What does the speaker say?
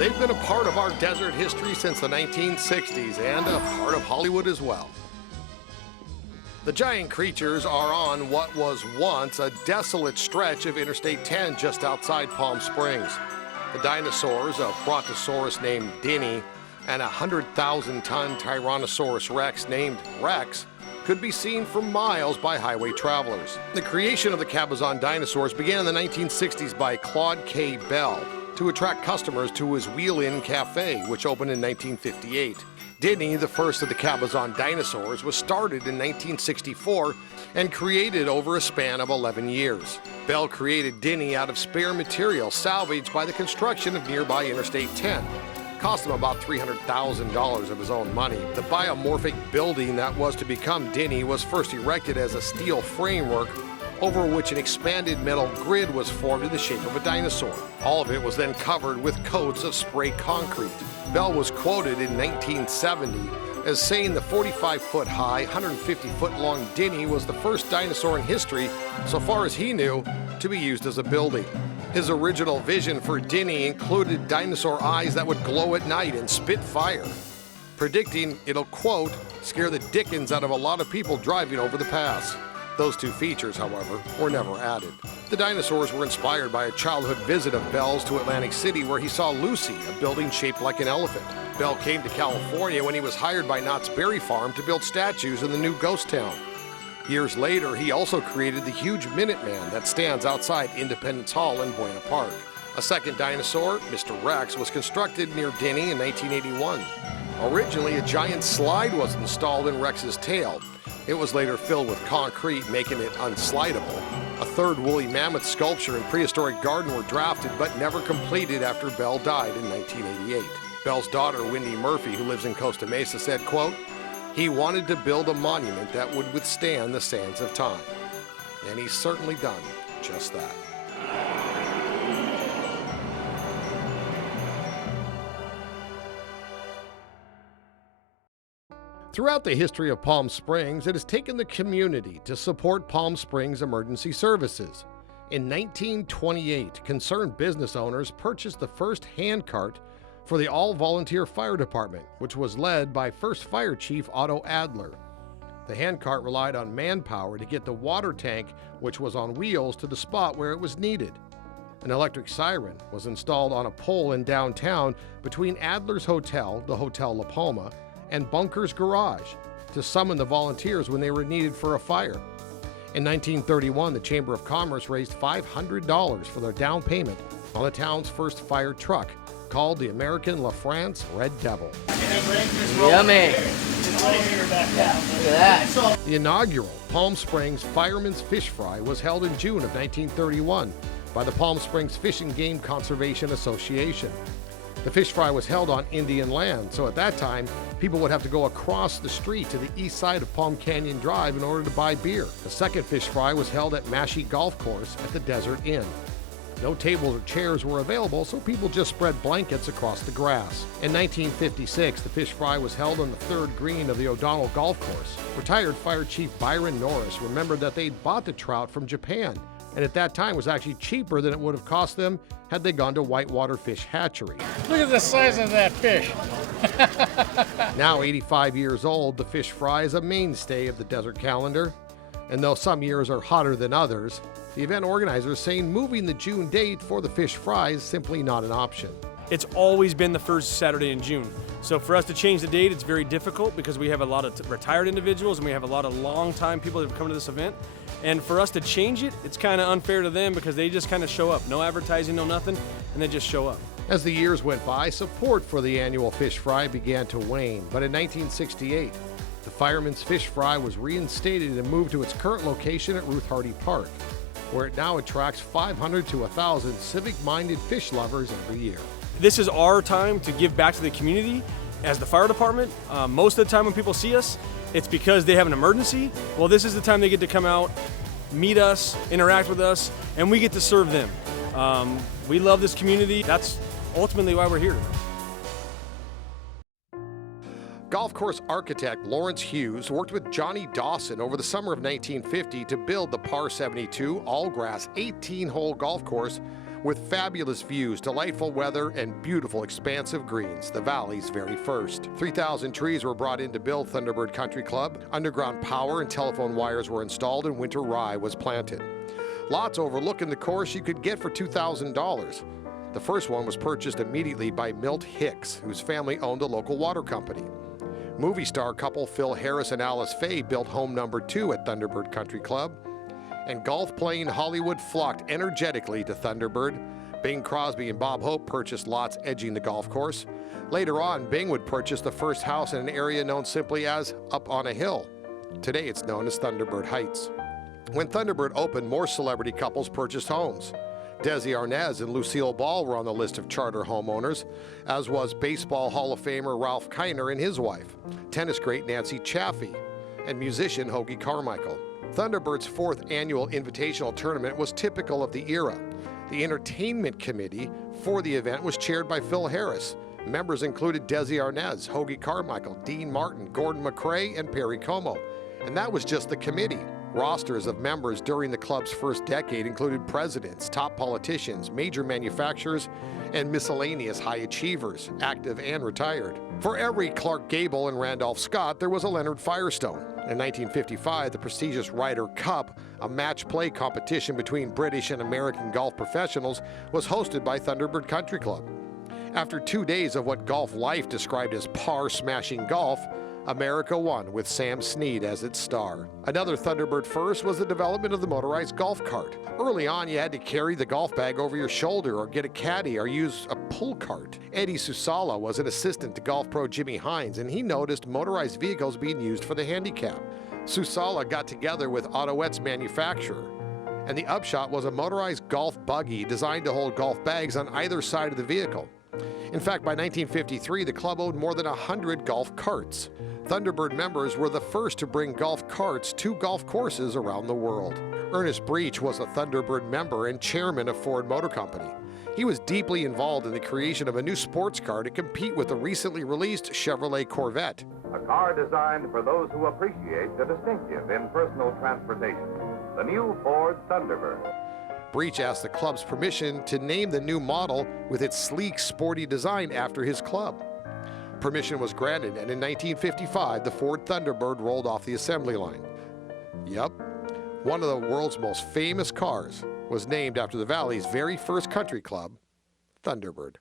They've been a part of our desert history since the 1960s and a part of Hollywood as well. The giant creatures are on what was once a desolate stretch of Interstate 10 just outside Palm Springs. The dinosaurs, a brontosaurus named Denny and a 100,000-ton Tyrannosaurus Rex named Rex, could be seen for miles by highway travelers. The creation of the Cabazon dinosaurs began in the 1960s by Claude K. Bell to attract customers to his Wheel-In Cafe, which opened in 1958. Denny, the first of the Cabazon dinosaurs, was started in 1964 and created over a span of 11 years. Bell created Denny out of spare material salvaged by the construction of nearby Interstate 10. Cost him about $300,000 of his own money. The biomorphic building that was to become Denny was first erected as a steel framework over which an expanded metal grid was formed in the shape of a dinosaur. All of it was then covered with coats of spray concrete. Bell was quoted in 1970 as saying the 45-foot high, 150-foot long Denny was the first dinosaur in history, so far as he knew, to be used as a building. His original vision for Denny included dinosaur eyes that would glow at night and spit fire, predicting it'll, quote, scare the dickens out of a lot of people driving over the pass. Those two features, however, were never added. The dinosaurs were inspired by a childhood visit of Bell's to Atlantic City where he saw Lucy, a building shaped like an elephant. Bell came to California when he was hired by Knott's Berry Farm to build statues in the new ghost town. Years later, he also created the huge Minuteman that stands outside Independence Hall in Buena Park. A second dinosaur, Mr. Rex, was constructed near Denny in 1981. Originally, a giant slide was installed in Rex's tail. It was later filled with concrete, making it unslidable. A third woolly mammoth sculpture and prehistoric garden were drafted but never completed after Bell died in 1988. Bell's daughter, Wendy Murphy, who lives in Costa Mesa, said, quote, he wanted to build a monument that would withstand the sands of time. And he's certainly done just that. Throughout the history of Palm Springs, it has taken the community to support Palm Springs emergency services. In 1928, concerned business owners purchased the first handcart for the all-volunteer fire department, which was led by First Fire Chief Otto Adler. The handcart relied on manpower to get the water tank, which was on wheels, to the spot where it was needed. An electric siren was installed on a pole in downtown between Adler's Hotel, the Hotel La Palma, and Bunker's Garage to summon the volunteers when they were needed for a fire. In 1931, the Chamber of Commerce raised $500 for their down payment on the town's first fire truck, called the American La France Red Devil. Yummy! Look at that. The inaugural Palm Springs Fireman's Fish Fry was held in June of 1931 by the Palm Springs Fish and Game Conservation Association. The fish fry was held on Indian land, so at that time, people would have to go across the street to the east side of Palm Canyon Drive in order to buy beer. The second fish fry was held at Mashie Golf Course at the Desert Inn. No tables or chairs were available, so people just spread blankets across the grass. In 1956, the fish fry was held on the third green of the O'Donnell Golf Course. Retired Fire Chief Byron Norris remembered that they'd bought the trout from Japan, and at that time was actually cheaper than it would have cost them had they gone to Whitewater Fish Hatchery. Look at the size of that fish. Now 85 years old, the fish fry is a mainstay of the desert calendar. And though some years are hotter than others, the event organizers saying moving the June date for the fish fry is simply not an option. It's always been the first Saturday in June. So for us to change the date, it's very difficult because we have a lot of retired individuals and we have a lot of long-time people that have come to this event. And for us to change it, it's kind of unfair to them because they just kind of show up. No advertising, no nothing, and they just show up. As the years went by, support for the annual fish fry began to wane, but in 1968, the Fireman's Fish Fry was reinstated and moved to its current location at Ruth Hardy Park, where it now attracts 500 to 1,000 civic-minded fish lovers every year. This is our time to give back to the community as the fire department. Most of the time when people see us, it's because they have an emergency. Well, this is the time they get to come out, meet us, interact with us, and we get to serve them. We love this community. That's ultimately why we're here tonight. Golf course architect Lawrence Hughes worked with Johnny Dawson over the summer of 1950 to build the par 72 all-grass 18-hole golf course, With fabulous views, delightful weather, and beautiful expansive greens, the Valley's very first. 3,000 trees were brought in to build Thunderbird Country Club. Underground power and telephone wires were installed, and winter rye was planted. Lots overlooking the course you could get for $2,000. The first one was purchased immediately by Milt Hicks, whose family owned a local water company. Movie star couple Phil Harris and Alice Faye built home number 2 at Thunderbird Country Club. And golf-playing Hollywood flocked energetically to Thunderbird. Bing Crosby and Bob Hope purchased lots edging the golf course. Later on, Bing would purchase the first house in an area known simply as Up on a Hill. Today it's known as Thunderbird Heights. When Thunderbird opened, more celebrity couples purchased homes. Desi Arnaz and Lucille Ball were on the list of charter homeowners, as was Baseball Hall of Famer Ralph Kiner and his wife, tennis great Nancy Chaffee, and musician Hoagie Carmichael. Thunderbird's 4th annual invitational tournament was typical of the era. The entertainment committee for the event was chaired by Phil Harris. Members included Desi Arnaz, Hoagie Carmichael, Dean Martin, Gordon McRae, and Perry Como. And that was just the committee. Rosters of members during the club's first decade included presidents, top politicians, major manufacturers, and miscellaneous high achievers, active and retired. For every Clark Gable and Randolph Scott, there was a Leonard Firestone. In 1955, the prestigious Ryder Cup, a match play competition between British and American golf professionals, was hosted by Thunderbird Country Club. After 2 days of what Golf Life described as par-smashing golf, America won with Sam Snead as its star. Another Thunderbird first was the development of the motorized golf cart. Early on, you had to carry the golf bag over your shoulder or get a caddy or use a pull cart. Eddie Susala was an assistant to golf pro Jimmy Hines, and he noticed motorized vehicles being used for the handicap. Susala got together with Autoette's manufacturer, and the upshot was a motorized golf buggy designed to hold golf bags on either side of the vehicle. In fact, by 1953, the club owned more than 100 golf carts. Thunderbird members were the first to bring golf carts to golf courses around the world. Ernest Breach was a Thunderbird member and chairman of Ford Motor Company. He was deeply involved in the creation of a new sports car to compete with the recently released Chevrolet Corvette. A car designed for those who appreciate the distinctive in personal transportation. The new Ford Thunderbird. Breach asked the club's permission to name the new model with its sleek, sporty design after his club. Permission was granted, and in 1955, the Ford Thunderbird rolled off the assembly line. Yep, one of the world's most famous cars was named after the Valley's very first country club, Thunderbird.